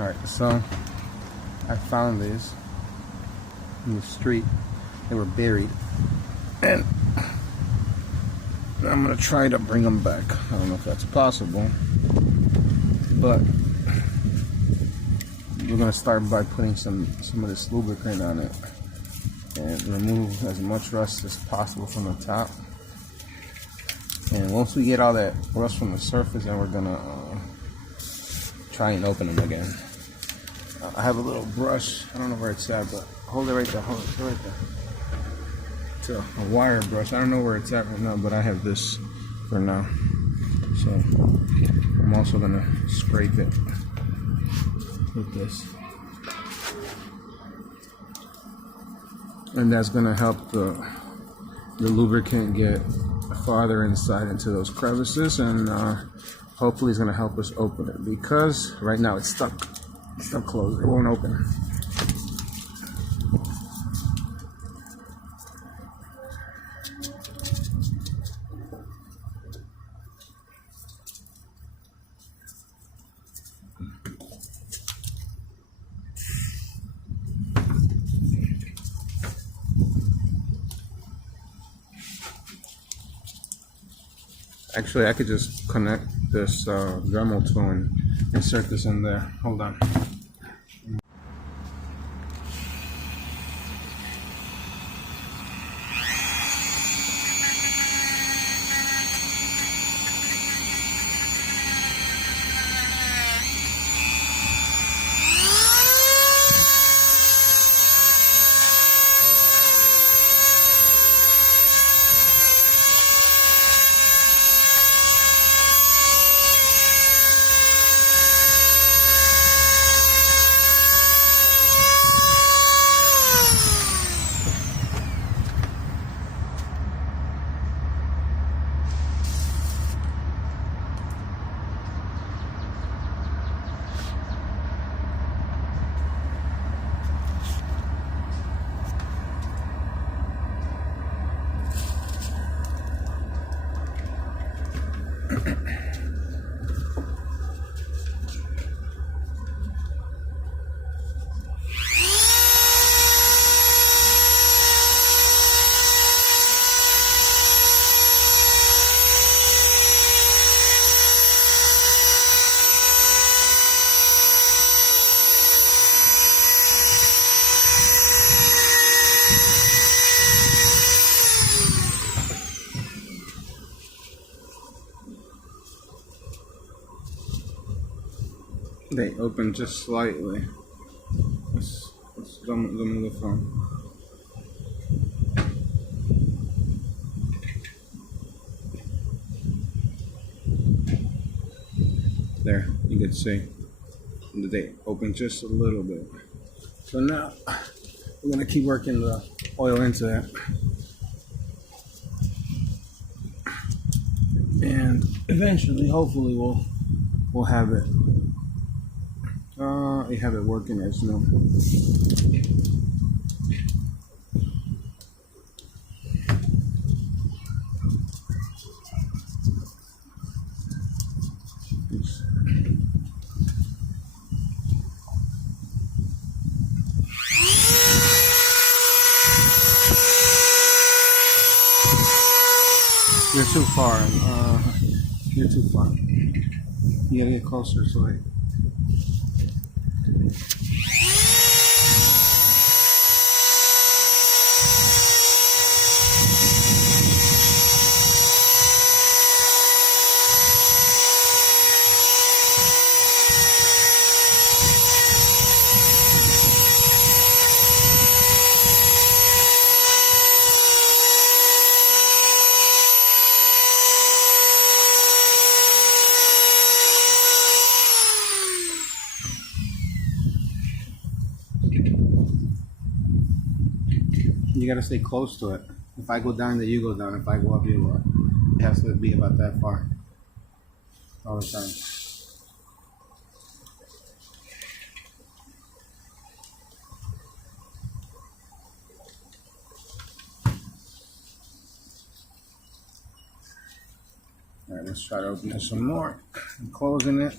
Alright, so I found these in the street. They were buried. And I'm going to try to bring them back. I don't know if that's possible. But we're going to start by putting some of this lubricant on it. And remove as much rust as possible from the top. And once we get all that rust from the surface, then we're going to try and open them again. I have a little brush. I don't know where it's at, but hold it right there. Hold it right there. It's a wire brush. I don't know where it's at right now, but I have this for now. So I'm also going to scrape it with this. And that's going to help the lubricant get farther inside into those crevices, and hopefully it's going to help us open it, because right now it's stuck. It's stuck closed. It won't open. Actually, I could just connect this Dremel tool and insert this in there. Hold on. They open just slightly. Let's move the phone. There, you can see they open just a little bit. So now we're gonna keep working the oil into that, and eventually, hopefully, we'll have it. We have it working as new. You're too far. You're too far. You gotta get closer, so like. You gotta stay close to it. If I go down, then you go down. If I go up, you go up. It has to be about that far all the time. All right, let's try to open it some more. I'm closing it.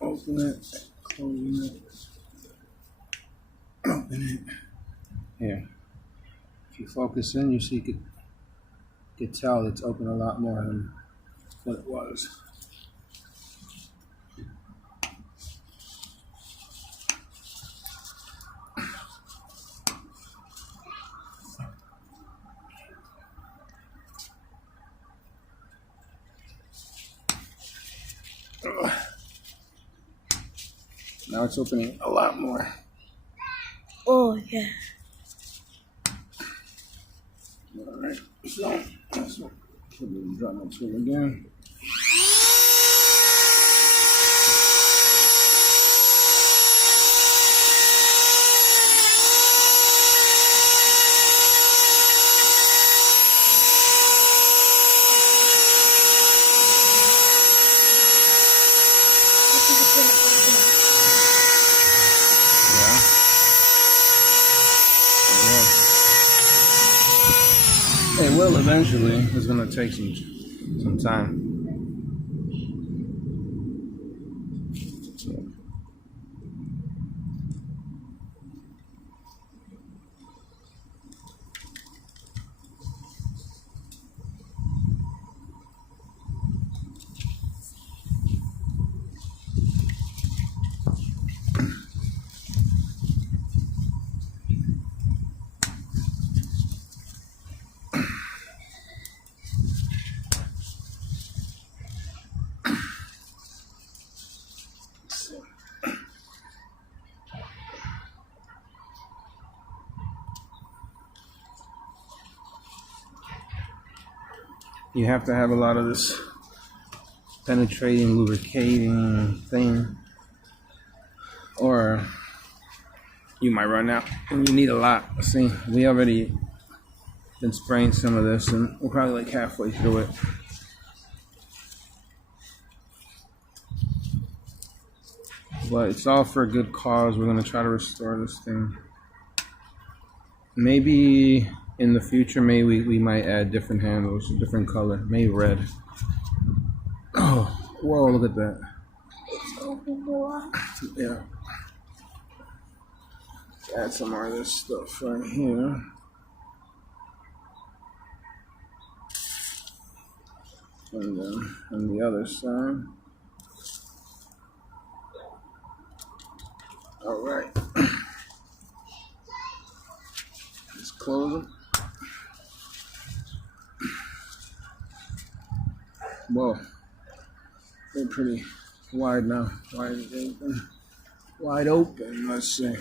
Open it. Open it. Here. If you focus in, you see, you could tell it's open a lot more than what it was. Now it's opening a lot more. Oh, yeah. Alright, so let's put the drum up to it again. It will eventually. It's gonna take some time. You have to have a lot of this penetrating, lubricating thing, or you might run out and you need a lot. See, we already been spraying some of this and we're probably like halfway through it. But it's all for a good cause. We're gonna try to restore this thing. Maybe in the future, maybe we might add different handles, different color, maybe red. Oh, whoa, look at that. It's open more. Yeah. Add some more of this stuff right here. And then on the other side. All right. Let's close them. Whoa. They're pretty wide now. Wide open. Let's see.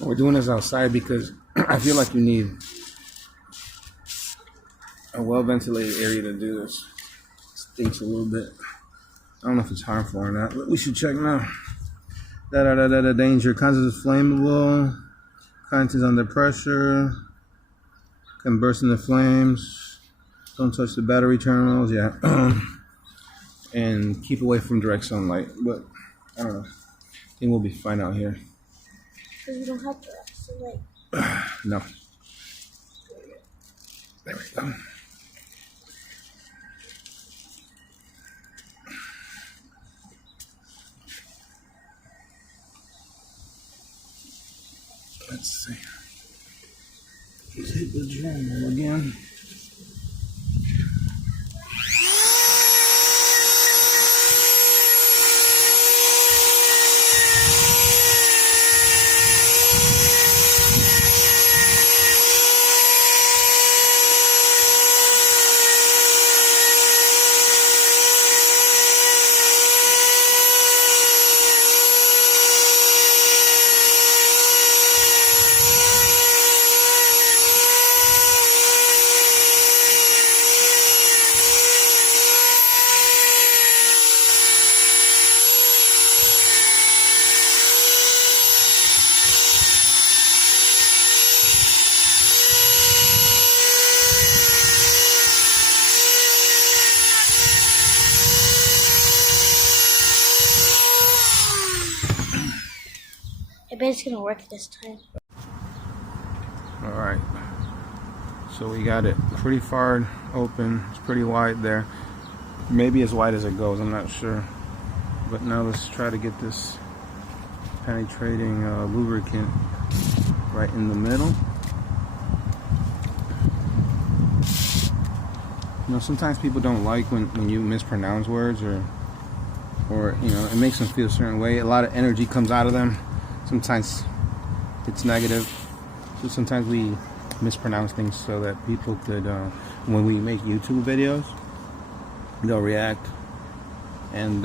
We're doing this outside because I feel like you need a well-ventilated area to do this. It stinks a little bit. I don't know if it's harmful or not, but we should check now. Danger. Contents is flammable. Contents under pressure. Can burst into flames. Don't touch the battery terminals. Yeah. And keep away from direct sunlight. But I don't know. I think we'll be fine out here. Because you don't have to select. No. There we go. Let's see. Let's hit the drum again. I bet it's gonna work this time. All right. So we got it pretty far open. It's pretty wide there. maybe as wide as it goes, I'm not sure. But now let's try to get this penetrating lubricant right in the middle. You know, sometimes people don't like when you mispronounce words, or you know, it makes them feel a certain way. A lot of energy comes out of them. Sometimes it's negative. So sometimes we mispronounce things so that people could, when we make YouTube videos, they'll react, and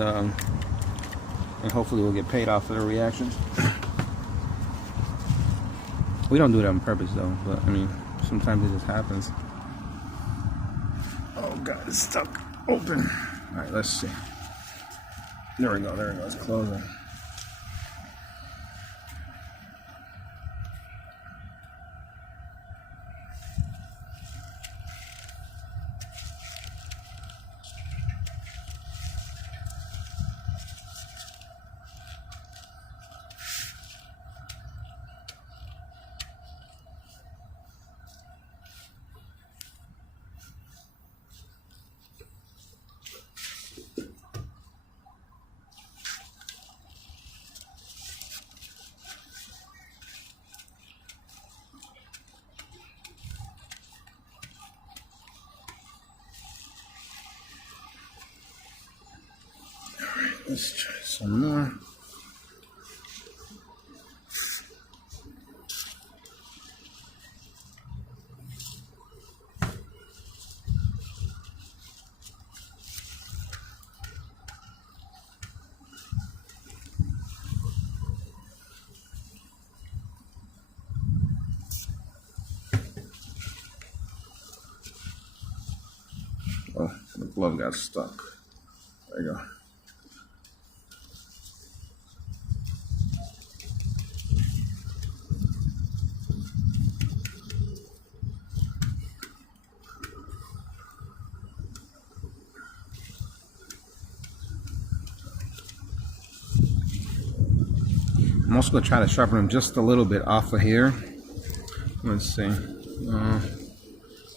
hopefully we'll get paid off for their reactions. We don't do it on purpose though, but I mean, sometimes it just happens. Oh God, it's stuck open. All right, let's see. There we go, it's closing. Let's try some more. Oh, the glove got stuck. There you go. I'm also going to try to sharpen them just a little bit off of here. Let's see. I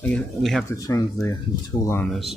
guess we have to change the tool on this.